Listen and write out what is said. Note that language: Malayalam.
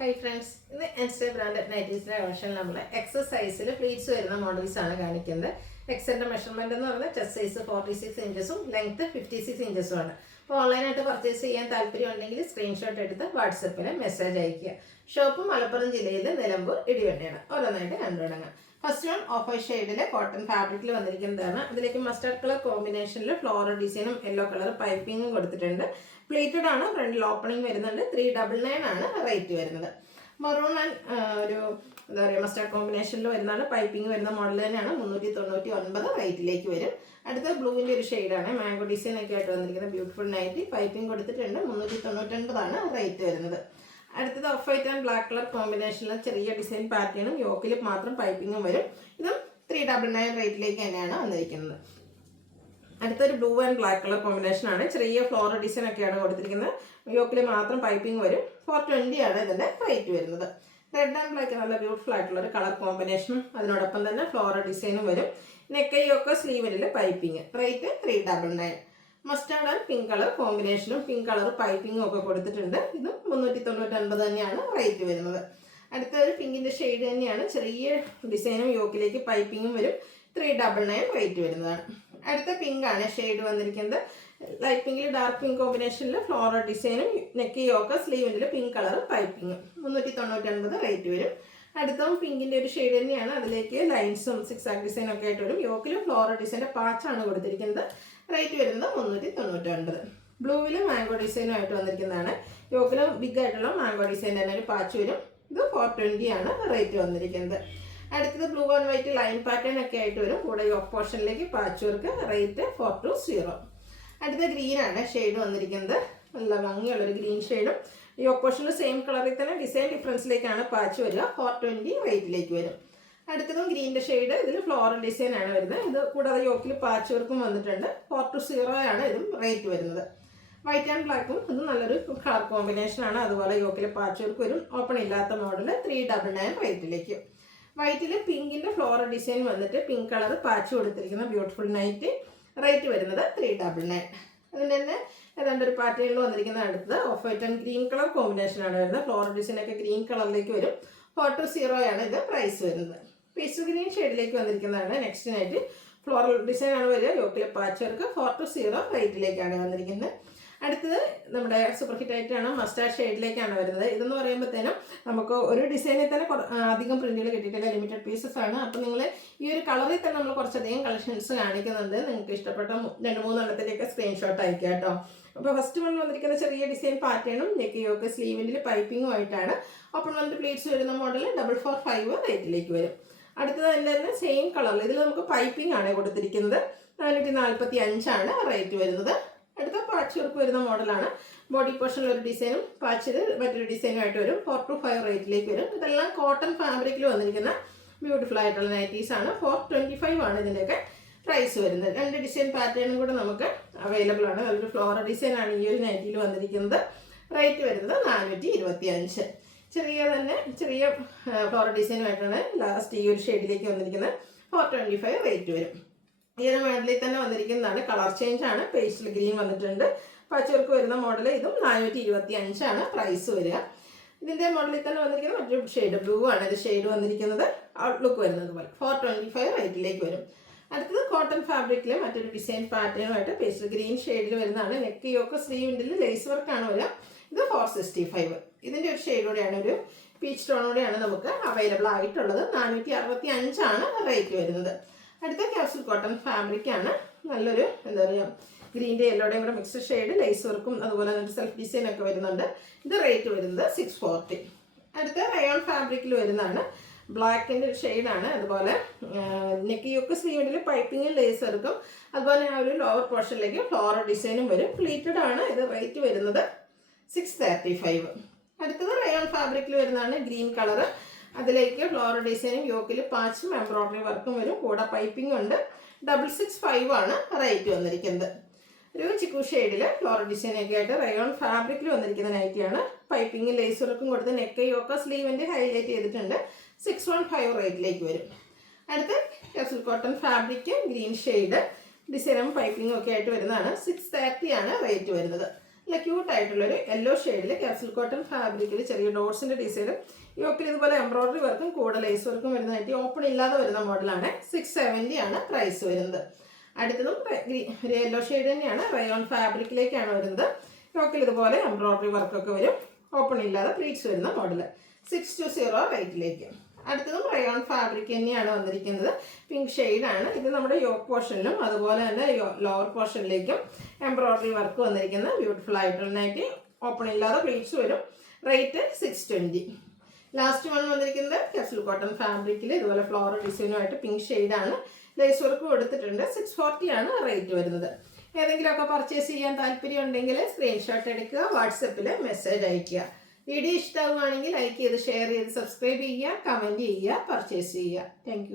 Hi friends, ഇത് എൻസ്റ്റേ ബ്രാൻഡ് നൈറ്റീസിന്റെ കളക്ഷൻ നമ്മൾ എക്സസൈസിൽ പ്ലീറ്റ്സ് വരുന്ന മോഡൽസ് ആണ് കാണിക്കുന്നത്. എക്സിന്റെ മെഷർമെന്റ് എന്ന് പറയുന്നത് ചെസ്റ്റ് സൈസ് 46 ഇഞ്ചസും ലെങ്ത് 56 ഇഞ്ചസും ആണ്. അപ്പോൾ ഓൺലൈനായിട്ട് പർച്ചേസ് ചെയ്യാൻ താല്പര്യം ഉണ്ടെങ്കിൽ സ്ക്രീൻഷോട്ട് എടുത്ത് വാട്സപ്പിൽ മെസ്സേജ് അയക്കുക. ഷോപ്പ് മലപ്പുറം ജില്ലയിൽ നിലമ്പൂർ ഇടിവണ്ടിയാണ്. ഓരോന്നായിട്ട് കണ്ടുപിടങ്ങാം. ഫസ്റ്റ് വൺ ഓഫ് വൈറ്റ് ഷെയ്ഡിലെ കോട്ടൺ ഫാബ്രിക്കിൽ വന്നിരിക്കുന്നതാണ്. അതിലേക്ക് മസ്റ്റർഡ് കളർ കോമ്പിനേഷനിൽ ഫ്ലോറൽ ഡിസൈനും യെല്ലോ കളർ പൈപ്പിങ്ങും കൊടുത്തിട്ടുണ്ട്. പ്ലേറ്റഡ് ആണ്, ഫ്രണ്ടിൽ ഓപ്പണിംഗ് വരുന്നുണ്ട്. 399 ആണ് റേറ്റ് വരുന്നത്. മറൂൺ ആൻഡ് ഒരു എന്താ പറയുക മസ്റ്റർഡ് കോമ്പിനേഷനിൽ വരുന്നതാണ്. പൈപ്പിംഗ് വരുന്ന മോഡൽ തന്നെയാണ്. 399 റേറ്റിലേക്ക് വരും. അടുത്ത ബ്ലൂവിൻ്റെ ഒരു ഷെയ്ഡാണ്. മാംഗോ ഡിസൈൻ ഒക്കെ ആയിട്ട് വന്നിരിക്കുന്നത്. ബ്യൂട്ടിഫുൾ നൈറ്റി പൈപ്പിംഗ് കൊടുത്തിട്ടുണ്ട്. 399 ആണ് റേറ്റ് വരുന്നത്. അടുത്തത് off white and black colour കോമ്പിനേഷനിൽ ചെറിയ ഡിസൈൻ പാറ്റേണും യോക്കിൽ മാത്രം പൈപ്പിങ്ങും വരും. ഇതും 399 റേറ്റിലേക്ക് തന്നെയാണ് വന്നിരിക്കുന്നത്. അടുത്തൊരു ബ്ലൂ ആൻഡ് ബ്ലാക്ക് കളർ കോമ്പിനേഷനാണ്. ചെറിയ ഫ്ലോറൽ ഡിസൈൻ ഒക്കെയാണ് കൊടുത്തിരിക്കുന്നത്. യോക്കിൽ മാത്രം പൈപ്പിംഗ് വരും. 420 ആണ് ഇതിൻ്റെ റേറ്റ് വരുന്നത്. റെഡ് ആൻഡ് ബ്ലാക്ക് നല്ല ബ്യൂട്ടിഫുൾ ആയിട്ടുള്ള ഒരു കളർ കോമ്പിനേഷനും അതിനോടൊപ്പം തന്നെ ഫ്ലോറൽ ഡിസൈനും വരും. നെക്ക് യോക്ക് സ്ലീവിൽ പൈപ്പിംഗ്. Rate 399. Mustard and pink colour കോമ്പിനേഷനും പിങ്ക് കളർ പൈപ്പിങ്ങും ഒക്കെ കൊടുത്തിട്ടുണ്ട്. ഇതും 399 തന്നെയാണ് റേറ്റ് വരുന്നത്. അടുത്തൊരു പിങ്കിൻ്റെ ഷെയ്ഡ് തന്നെയാണ്. ചെറിയ ഡിസൈനും യോക്കിലേക്ക് പൈപ്പിങ്ങും വരും. 399 റേറ്റ് വരുന്നതാണ്. അടുത്ത പിങ്ക് ആണ് ഷെയ്ഡ് വന്നിരിക്കുന്നത്. ലൈറ്റ് പിങ്കിൽ ഡാർക്ക് പിങ്ക് കോമ്പിനേഷനിൽ ഫ്ലോറൽ ഡിസൈനും നെക്ക് യോക്ക് സ്ലീവിൽ പിങ്ക് കളർ പൈപ്പിങ്ങും 399 റേറ്റ് വരും. അടുത്തതും പിങ്കിൻ്റെ ഒരു ഷെയ്ഡ് തന്നെയാണ്. അതിലേക്ക് ലൈൻസും സിക്സാക് ഡിസൈനും ഒക്കെ ആയിട്ട് വരും. യോക്കിലും ഫ്ലോറൽ ഡിസൈൻ്റെ പാച്ചാണ് കൊടുത്തിരിക്കുന്നത്. റേറ്റ് വരുന്നത് 399. ബ്ലൂവിൽ മാംഗോ ഡിസൈനും ആയിട്ട് വന്നിരിക്കുന്നതാണ്. യോക്കിലും ബിഗ് ആയിട്ടുള്ള മാംഗോ ഡിസൈൻ തന്നെ ഒരു പാച്ച് വരും. ഇത് 420 ആണ് റേറ്റ് വന്നിരിക്കുന്നത്. അടുത്തത് blue and white line pattern ഒക്കെ ആയിട്ട് വരും. കൂടെ യോക്ക് പോർഷനിലേക്ക് പാച്ച് വർക്ക്. റേറ്റ് 420. അടുത്ത ഗ്രീൻ ആണ് ഷെയ്ഡ് വന്നിരിക്കുന്നത്. നല്ല ഭംഗിയുള്ളൊരു ഗ്രീൻ ഷെയ്ഡും യോക്ക് പോർഷനിൽ സെയിം കളറിൽ തന്നെ ഡിസൈൻ ഡിഫറൻസിലേക്കാണ് പാച്ച് വരിക. 420 റേറ്റിലേക്ക് വരും. അടുത്തതും ഗ്രീൻ്റെ ഷെയ്ഡ്. ഇതിൽ ഫ്ലോറൽ ഡിസൈൻ ആണ് വരുന്നത്. ഇത് കൂടാതെ യോക്കിൽ പാച്ച് വർക്കും വന്നിട്ടുണ്ട്. 420 ആണ് ഇതും റേറ്റ് വരുന്നത്. വൈറ്റ് ആൻഡ് ബ്ലാക്കും ഇത് നല്ലൊരു കളർ കോമ്പിനേഷൻ ആണ്. അതുപോലെ യോക്കിൽ പാച്ച് വർക്ക് വരും. ഓപ്പൺ ഇല്ലാത്ത മോഡൽ 399 റേറ്റിലേക്ക്. വൈറ്റിൽ പിങ്കിൻ്റെ ഫ്ലോറൽ ഡിസൈൻ വന്നിട്ട് പിങ്ക് കളർ പാച്ച് കൊടുത്തിരിക്കുന്ന ബ്യൂട്ടിഫുൾ നൈറ്റ്. റേറ്റ് വരുന്നത് 399. അതിന് തന്നെ ഏതാണ്ട് ഒരു പാറ്റേണിൽ വന്നിരിക്കുന്ന അടുത്തത് off white and green colour കോമ്പിനേഷനാണ് വരുന്നത്. ഫ്ലോറൽ ഡിസൈൻ ഒക്കെ ഗ്രീൻ കളറിലേക്ക് വരും. 420 ആണ് ഇത് പ്രൈസ് വരുന്നത്. പേസ്റ്റൽ ഗ്രീൻ ഷെയ്ഡിലേക്ക് വന്നിരിക്കുന്നതാണ് നെക്സ്റ്റ് നൈറ്റ്. ഫ്ലോറൽ ഡിസൈൻ ആണ് വരിക. യോക്കിലെ പാച്ച് വർക്ക് 420 റേറ്റിലേക്കാണ് വന്നിരിക്കുന്നത്. അടുത്തത് നമ്മുടെ സൂപ്പർ ഹിറ്റ് ആയിട്ടാണ് മസ്റ്റാർഡ് ഷെയ്ഡിലേക്കാണ് വരുന്നത്. ഇതെന്ന് പറയുമ്പോഴത്തേനും നമുക്ക് ഒരു ഡിസൈനിൽ തന്നെ അധികം പ്രിന്റുകൾ കിട്ടിയിട്ടില്ല. ലിമിറ്റഡ് പീസസ് ആണ്. അപ്പോൾ നിങ്ങൾ ഈ ഒരു കളറിൽ തന്നെ നമ്മൾ കുറച്ചധികം കളക്ഷൻസ് കാണിക്കുന്നുണ്ട്. നിങ്ങൾക്ക് ഇഷ്ടപ്പെട്ട 2-3 എണ്ണത്തിലേക്ക് സ്ക്രീൻഷോട്ട് അയക്കുക കേട്ടോ. അപ്പോൾ ഫസ്റ്റ് വൺ വന്നിരിക്കുന്ന ചെറിയ ഡിസൈൻ പാറ്റേണും നെക്ക് യോക്ക് സ്ലീവിൻ്റെ പൈപ്പിങ്ങും ആയിട്ടാണ്. ഓപ്പൺ വന്നിട്ട് പ്ലീറ്റ്സ് വരുന്ന മോഡൽ 445 റേറ്റിലേക്ക് വരും. അടുത്തത് അതിൻ്റെ തന്നെ സെയിം കളറിൽ ഇതിൽ നമുക്ക് പൈപ്പിംഗ് ആണ് കൊടുത്തിരിക്കുന്നത്. 445 ആണ് റേറ്റ് വരുന്നത്. അടുത്ത പാച്ച് വർക്ക് വരുന്ന മോഡലാണ്. ബോഡി പോർഷനിൽ ഒരു ഡിസൈനും പാച്ചിൽ മറ്റൊരു ഡിസൈനുമായിട്ട് വരും. 425 റേറ്റിലേക്ക് വരും. ഇതെല്ലാം കോട്ടൺ ഫാബ്രിക്കിൽ വന്നിരിക്കുന്ന ബ്യൂട്ടിഫുൾ ആയിട്ടുള്ള നൈറ്റീസ് ആണ്. 425 ആണ് ഇതിൻ്റെയൊക്കെ പ്രൈസ് വരുന്നത്. 2 ഡിസൈൻ പാറ്റേണും കൂടെ നമുക്ക് അവൈലബിൾ ആണ്. നല്ലൊരു ഫ്ലോറൽ ഡിസൈൻ ആണ് ഈ ഒരു നൈറ്റിയിൽ വന്നിരിക്കുന്നത്. റേറ്റ് വരുന്നത് 425. ചെറിയ ഫ്ലോറൽ ഡിസൈനുമായിട്ടാണ് ലാസ്റ്റ് ഈ ഒരു ഷെയ്ഡിലേക്ക് വന്നിരിക്കുന്നത്. 425 റേറ്റ് വരും. ഈ ഒരു മോഡലിൽ തന്നെ വന്നിരിക്കുന്നതാണ്. കളർ ചേഞ്ച് ആണ്. പേസ്റ്റൽ ഗ്രീൻ വന്നിട്ടുണ്ട്. പച്ചവർക്ക് വരുന്ന മോഡൽ. ഇതും 425 ആണ് പ്രൈസ് വരിക. ഇതിൻ്റെ മോഡലിൽ തന്നെ വന്നിരിക്കുന്നത് മറ്റൊരു ഷെയ്ഡ് ബ്ലൂ ആണ് ഇത് ഷെയ്ഡ് വന്നിരിക്കുന്നത്. ഔട്ട്ലുക്ക് വരുന്നത് പോലെ 425 റേറ്റിലേക്ക് വരും. അടുത്തത് കോട്ടൺ ഫാബ്രിക്കിൽ മറ്റൊരു ഡിസൈൻ പാറ്റേണുമായിട്ട് പേസ്റ്റൽ ഗ്രീൻ ഷെയ്ഡിൽ വരുന്നതാണ്. നെക്ക് യോക്ക് സ്ലീവിൻ്റെ ലേസ് വർക്കാണ് വരിക. ഇത് 465. ഇതിൻ്റെ ഒരു ഷെയ്ഡോടെയാണ് ഒരു പീച്ച് ടോണോടെയാണ് നമുക്ക് അവൈലബിൾ ആയിട്ടുള്ളത്. 465 ആണ് റേറ്റ് വരുന്നത്. അടുത്ത ക്യാപ്സൂൾ കോട്ടൺ ഫാബ്രിക് ആണ്. നല്ലൊരു എന്താ പറയുക ഗ്രീൻ്റെ യെല്ലോടെയും കൂടെ മിക്സ്ഡ് ഷെയ്ഡ് ലേസ് വർക്കും അതുപോലെ തന്നെ സെൽഫ് ഡിസൈൻ ഒക്കെ വരുന്നുണ്ട്. ഇത് റേറ്റ് വരുന്നത് 640. അടുത്ത റയോൺ ഫാബ്രിക്കിൽ വരുന്നതാണ്. ബ്ലാക്കിൻ്റെ ഒരു ഷെയ്ഡാണ്. അതുപോലെ നെക്ക് യോക്ക് സ്ലീവിൽ പൈപ്പിങ്ങും ലേസ് വർക്കും അതുപോലെ ആ ഒരു ലോവർ പോർഷനിലേക്ക് ഫ്ലോറൽ ഡിസൈനും വരും. പ്ലീറ്റഡ് ആണ്. ഇത് റേറ്റ് വരുന്നത് 635. അടുത്തത് റയോൺ ഫാബ്രിക്കിൽ വരുന്നതാണ്. Green colour. അതിലേക്ക് ഫ്ലോറൽ ഡിസൈനും യോക്കിൽ പാച്ചും എംബ്രോയിഡറി വർക്കും വരും. കൂടെ പൈപ്പിംഗ് ഉണ്ട്. 665 ആണ് റേറ്റ് വന്നിരിക്കുന്നത്. ഒരു ചിക്കു ഷെയ്ഡിൽ ഫ്ലോറൽ ഡിസൈനൊക്കെ ആയിട്ട് റയോൺ ഫാബ്രിക്കിൽ വന്നിരിക്കുന്ന നൈറ്റിയാണ്. പൈപ്പിംഗ് ലേസ് വർക്കും കൊടുത്ത് നെക്ക് യോക്ക സ്ലീവിൻ്റെ ഹൈലൈറ്റ് ചെയ്തിട്ടുണ്ട്. 615 റേറ്റിലേക്ക് വരും. അടുത്ത capsule cotton fabric green shade ഡിസൈനും പൈപ്പിങ്ങും ഒക്കെ ആയിട്ട് വരുന്നതാണ്. 630 ആണ് റേറ്റ് വരുന്നത്. നല്ല ക്യൂട്ടായിട്ടുള്ളൊരു യെല്ലോ ഷെയ്ഡിൽ ക്യാപ്സൂൾ കോട്ടൺ ഫാബ്രിക്കിൽ ചെറിയ ഡോട്ട്സിൻ്റെ ഡിസൈനും യോക്കിൽ ഇതുപോലെ എംബ്രോയിഡറി വർക്കും കൂടെ ലേസ് വർക്കും വരുന്നതായിട്ട് ഓപ്പൺ ഇല്ലാതെ വരുന്ന മോഡലാണ്. 670 ആണ് പ്രൈസ് വരുന്നത്. അടുത്തതും ഒരു യെല്ലോ ഷെയ്ഡ് തന്നെയാണ്, റയോൺ ഫാബ്രിക്കിലേക്കാണ് വരുന്നത്. യോക്കിൽ ഇതുപോലെ എംബ്രോയിഡറി വർക്കൊക്കെ വരും, ഓപ്പൺ ഇല്ലാതെ പ്ലീറ്റ്സ് വരുന്ന മോഡൽ. 620 റേറ്റിലേക്ക്. അടുത്തതും റയോൺ ഫാബ്രിക് തന്നെയാണ് വന്നിരിക്കുന്നത്. പിങ്ക് ഷെയ്ഡാണ് ഇത്. നമ്മുടെ യോക്ക് പോർഷനിലും അതുപോലെ തന്നെ ലോവർ പോർഷനിലേക്കും എംബ്രോയിഡറി വർക്ക് വന്നിരിക്കുന്ന ബ്യൂട്ടിഫുൾ ആയിട്ടുള്ള നൈറ്റി, ഓപ്പൺ ഇല്ലാതെ പ്ലീറ്റ്സ് വരും. റേറ്റ് 620. ലാസ്റ്റ് വൺ വന്നിരിക്കുന്നത് ക്യാപ്സൂൾ കോട്ടൺ ഫാബ്രിക്കിൽ ഇതുപോലെ ഫ്ലോറൽ ഡിസൈനുമായിട്ട് പിങ്ക് ഷെയ്ഡാണ്, ലേസ് വർക്ക് കൊടുത്തിട്ടുണ്ട്. 640 ആണ് റേറ്റ് വരുന്നത്. ഏതെങ്കിലുമൊക്കെ പർച്ചേസ് ചെയ്യാൻ താല്പര്യം ഉണ്ടെങ്കിൽ സ്ക്രീൻഷോട്ട് എടുക്കുക, വാട്സപ്പിൽ മെസ്സേജ് അയയ്ക്കുക. വീഡിയോ ഇഷ്ടമാവുകയാണെങ്കിൽ ലൈക്ക് ചെയ്ത് ഷെയർ ചെയ്ത് സബ്സ്ക്രൈബ് ചെയ്യുക, കമൻറ്റ് ചെയ്യുക, പർച്ചേസ് ചെയ്യുക. താങ്ക്